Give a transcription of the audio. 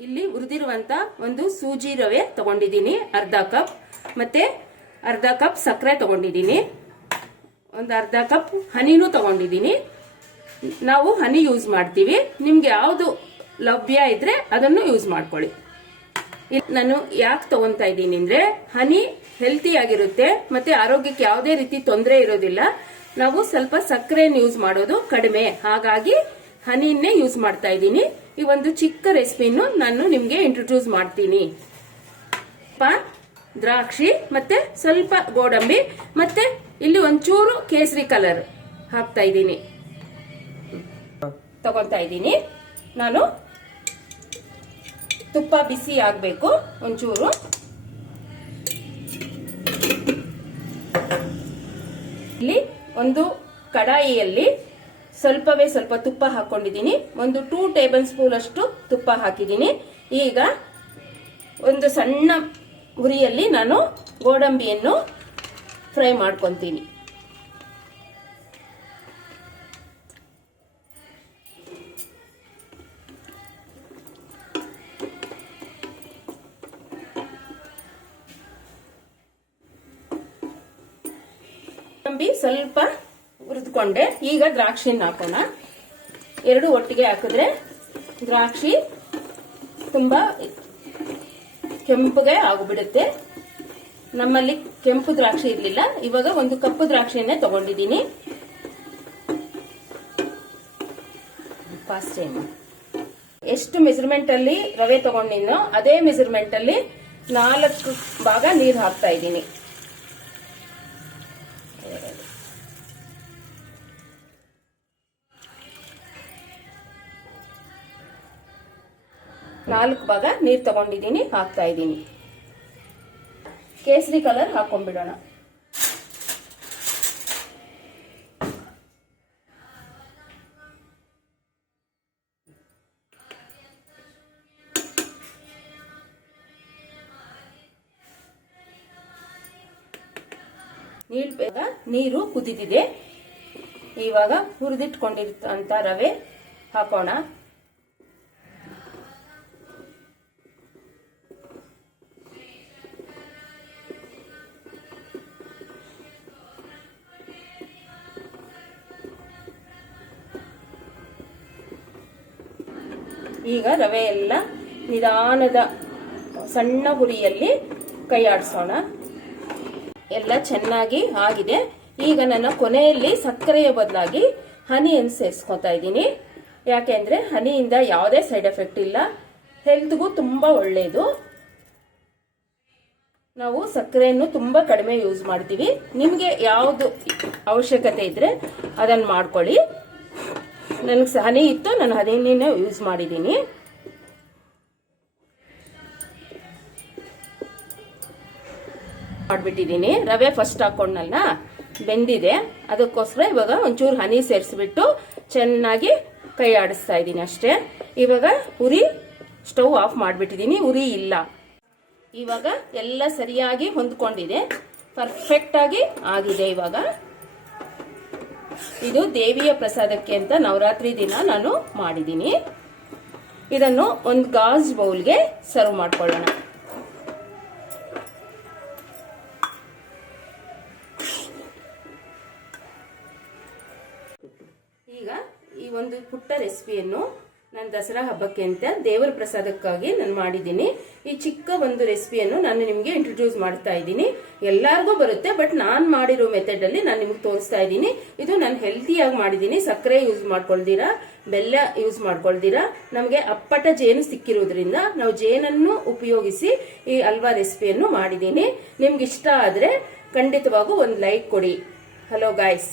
ಇಲ್ಲಿ ಹುರಿದಿರುವಂತ ಒಂದು ಸೂಜಿ ರವೆ ತಗೊಂಡಿದ್ದೀನಿ, ಅರ್ಧ ಕಪ್. ಮತ್ತೆ ಅರ್ಧ ಕಪ್ ಸಕ್ಕರೆ ತಗೊಂಡಿದ್ದೀನಿ. ಒಂದು ಅರ್ಧ ಕಪ್ ಹನಿನೂ ತಗೊಂಡಿದ್ದೀನಿ. ನಾವು ಹನಿ ಯೂಸ್ ಮಾಡ್ತೀವಿ. ನಿಮ್ಗೆ ಯಾವುದು ಲಭ್ಯ ಇದ್ರೆ ಅದನ್ನು ಯೂಸ್ ಮಾಡ್ಕೊಳ್ಳಿ. ನಾನು ಯಾಕೆ ತಗೊಂತಾ ಇದ್ದೀನಿ ಅಂದ್ರೆ, ಹನಿ ಹೆಲ್ತಿ ಆಗಿರುತ್ತೆ, ಮತ್ತೆ ಆರೋಗ್ಯಕ್ಕೆ ಯಾವುದೇ ರೀತಿ ತೊಂದರೆ ಇರೋದಿಲ್ಲ. ನಾವು ಸ್ವಲ್ಪ ಸಕ್ಕರೆಯನ್ನು ಯೂಸ್ ಮಾಡೋದು ಕಡಿಮೆ. ಹಾಗಾಗಿ ಹನಿಯನ್ನೇ ಯೂಸ್ ಮಾಡ್ತಾ ಇದ್ದೀನಿ. ಈ ಒಂದು ಚಿಕ್ಕ ರೆಸಿಪಿಯನ್ನು ನಾನು ನಿಮ್ಗೆ ಇಂಟ್ರೊಡ್ಯೂಸ್ ಮಾಡ್ತೀನಿ. ದ್ರಾಕ್ಷಿ ಮತ್ತೆ ಸ್ವಲ್ಪ ಗೋಡಂಬಿ ಮತ್ತೆ ಇಲ್ಲಿ ಒಂಚೂರು ಕೇಸರಿ ಕಲರ್ ಹಾಕ್ತಾ ಇದ್ದೀನಿ. ತಗೊಂತಾ ಇದ್ದೀನಿ. ನಾನು ತುಪ್ಪ ಬಿಸಿ ಆಗಬೇಕು ಒಂಚೂರು. ಇಲ್ಲಿ ಒಂದು ಕಡಾಯಿಯಲ್ಲಿ ಸ್ವಲ್ಪವೇ ಸ್ವಲ್ಪ ತುಪ್ಪ ಹಾಕೊಂಡಿದ್ದೀನಿ. ಒಂದು ಟೂ ಟೇಬಲ್ ಸ್ಪೂನ್ ಅಷ್ಟು ತುಪ್ಪ ಹಾಕಿದ್ದೀನಿ. ಈಗ ಒಂದು ಸಣ್ಣ ಉರಿಯಲ್ಲಿ ನಾನು ಗೋಡಂಬಿಯನ್ನು ಫ್ರೈ ಮಾಡ್ಕೊತೀನಿ. ಗೋಡಂಬಿ ಸ್ವಲ್ಪ ಹುರಿದುಕೊಂಡೆ. ಈಗ ದ್ರಾಕ್ಷಿನ ಹಾಕೋಣ. ಎರಡು ಒಟ್ಟಿಗೆ ಹಾಕಿದ್ರೆ ದ್ರಾಕ್ಷಿ ತುಂಬಾ ಕೆಂಪಗೆ ಆಗಿಬಿಡುತ್ತೆ ನಮ್ಮಲ್ಲಿ ಕೆಂಪು ದ್ರಾಕ್ಷಿ ಇರಲಿಲ್ಲ. ಇವಾಗ ಒಂದು ಕಪ್ಪು ದ್ರಾಕ್ಷಿಯನ್ನೇ ತಗೊಂಡಿದ್ದೀನಿ. ಫಾಸ್ಟ್ ಟೈಮ್ ಎಷ್ಟು ಮೆಜರ್ಮೆಂಟ್ ಅಲ್ಲಿ ರವೆ ತಗೊಂಡಿನೋ ಅದೇ ಮೆಜರ್ಮೆಂಟ್ ಅಲ್ಲಿ ನಾಲ್ಕು ಭಾಗ ನೀರು ಹಾಕ್ತಾ ಇದ್ದೀನಿ. ನಾಲ್ಕು ಭಾಗ ನೀರು ತಗೊಂಡಿದ್ದೀನಿ, ಹಾಕ್ತಾ ಇದ್ದೀನಿ. ಕೇಸರಿ ಕಲರ್ ಹಾಕೊಂಡ್ಬಿಡೋಣ. ನೀರ್ ಕುದಿದಿದೆ. ಇವಾಗ ಹುರಿದಿಟ್ಕೊಂಡಿರ್ತಂತ ರವೆ ಹಾಕೋಣ. ಈಗ ರವೆ ಎಲ್ಲ ನಿಧಾನದ ಸಣ್ಣ ಹುರಿಯಲ್ಲಿ ಕೈ ಆಡಿಸೋಣ ಎಲ್ಲ ಚೆನ್ನಾಗಿ ಆಗಿದೆ. ಈಗ ನನ್ನ ಕೊನೆಯಲ್ಲಿ ಸಕ್ಕರೆಯ ಬದಲಾಗಿ ಹನಿಯನ್ನು ಸೇರಿಸ್ಕೊತಾ ಇದ್ದೀನಿ. ಯಾಕೆಂದ್ರೆ ಹನಿಯಿಂದ ಯಾವುದೇ ಸೈಡ್ ಎಫೆಕ್ಟ್ ಇಲ್ಲ. ಹೆಲ್ತ್ಗೂ ತುಂಬ ಒಳ್ಳೆಯದು ನಾವು ಸಕ್ಕರೆಯನ್ನು ತುಂಬ ಕಡಿಮೆ ಯೂಸ್ ಮಾಡ್ತೀವಿ. ನಿಮಗೆ ಯಾವುದು ಅವಶ್ಯಕತೆ ಇದ್ರೆ ಅದನ್ನು ಮಾಡ್ಕೊಳ್ಳಿ. ನನಗೆ ಹನಿ ಇತ್ತು, ನಾನು ಹನಿನೇ ಯೂಸ್ ಮಾಡಿದ್ದೀನಿ. ಮಾಡಿಬಿಟ್ಟಿದ್ದೀನಿ. ರವೆ ಫಸ್ಟ್ ಹಾಕೊಂಡಲ್ಲ ಬೆಂದಿದೆ. ಅದಕ್ಕೋಸ್ಕರ ಇವಾಗ ಒಂಚೂರು ಹನಿ ಸೇರಿಸ್ಬಿಟ್ಟು ಚೆನ್ನಾಗಿ ಕೈ ಆಡಿಸ್ತಾ ಇದ್ದೀನಿ ಅಷ್ಟೇ. ಇವಾಗ ಉರಿ ಸ್ಟವ್ ಆಫ್ ಮಾಡಿಬಿಟ್ಟಿದ್ದೀನಿ, ಉರಿ ಇಲ್ಲ. ಇವಾಗ ಎಲ್ಲ ಸರಿಯಾಗಿ ಹೊಂದ್ಕೊಂಡಿದೆ. ಪರ್ಫೆಕ್ಟಾಗಿ ಆಗಿದೆ ಇವಾಗ. ಇದು ದೇವಿಯ ಪ್ರಸಾದಕ್ಕೆ ಅಂತ ನವರಾತ್ರಿ ದಿನ ನಾನು ಮಾಡಿದ್ದೀನಿ. ಇದನ್ನು ಒಂದು ಗಾಜ್ ಬೌಲ್ಗೆ ಸರ್ವ್ ಮಾಡ್ಕೊಳ್ಳೋಣ. ಈಗ ಈ ಒಂದು ಪುಟ್ಟ ರೆಸಿಪಿಯನ್ನು ನಾನು ದಸರಾ ಹಬ್ಬಕ್ಕೆ ಅಂತ ದೇವರ ಪ್ರಸಾದಕ್ಕಾಗಿ ನಾನು ಮಾಡಿದ್ದೀನಿ. ಈ ಚಿಕ್ಕ ಒಂದು ರೆಸಿಪಿಯನ್ನು ನಾನು ನಿಮಗೆ ಇಂಟ್ರೊಡ್ಯೂಸ್ ಮಾಡ್ತಾ ಇದ್ದೀನಿ. ಎಲ್ಲರಿಗೂ ಬರುತ್ತೆ ಬಟ್ ನಾನು ಮಾಡಿರೋ ಮೆಥಡ್ ಅಲ್ಲಿ ನಾನು ನಿಮ್ಗೆ ತೋರಿಸ್ತಾ ಇದ್ದೀನಿ. ಇದು ನಾನು ಹೆಲ್ತಿಯಾಗಿ ಮಾಡಿದ್ದೀನಿ. ಸಕ್ಕರೆ ಯೂಸ್ ಮಾಡ್ಕೊಳ್ದಿರಾ ಬೆಲ್ಲ ಯೂಸ್ ಮಾಡ್ಕೊಳ್ದಿರಾ ನಮಗೆ ಅಪ್ಪಟ ಜೇನು ಸಿಕ್ಕಿರೋದ್ರಿಂದ ನಾವು ಜೇನನ್ನು ಉಪಯೋಗಿಸಿ ಈ ಹಲ್ವಾ ರೆಸಿಪಿಯನ್ನು ಮಾಡಿದ್ದೀನಿ. ನಿಮ್ಗೆ ಇಷ್ಟ ಆದರೆ ಖಂಡಿತವಾಗೂ ಒಂದು ಲೈಕ್ ಕೊಡಿ. Hello guys